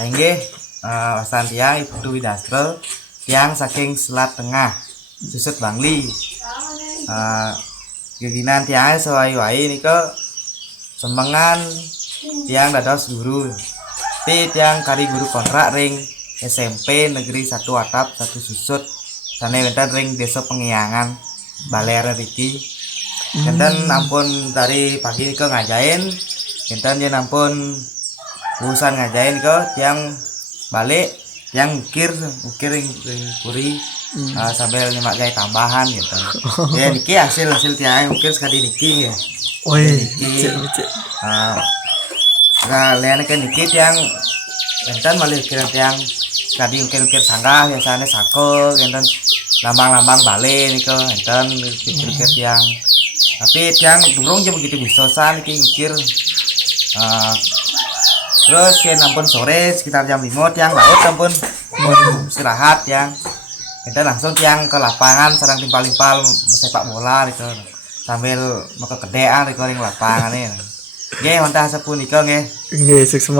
Nggih, wastan tiyang Ibtu Widastra, tiyang saking Selat Tengah, Susut Bangli. Keginan tiyang sawayi-wayi nika semengan tiyang dados guru. Tiyang kari guru kontrak ring SMP Negeri 1 Atap 1 Susut. Sane wonten ring Desa Pengiangan, Baler iki. Enten ampun dari pagi nika ngajain, enten yen ampun urusan ngajain nika tiyang balik yang ukir ring puri sambil nyemak gaya tambahan gitu. Ya niki hasil tiang ukir sekali niki ya. Wih, Niki. cek. Nah, liane kan niki tiang enten malih kira tiang sekali ukir sanggah biasanya sako enten lambang-lambang balik nika enten ukir tiang. Tapi tiang durung aja begitu bisa niki ukir. Terus ya ampun sore sekitar jam 5 tiang laut ampun istirahat yang kita langsung tiang ke lapangan sarang timpal-timpal sepak bola gitu sambil mau ke kedean di ring lapangan ini. Nggih wonten sapunika nggih. Nggih, sukses.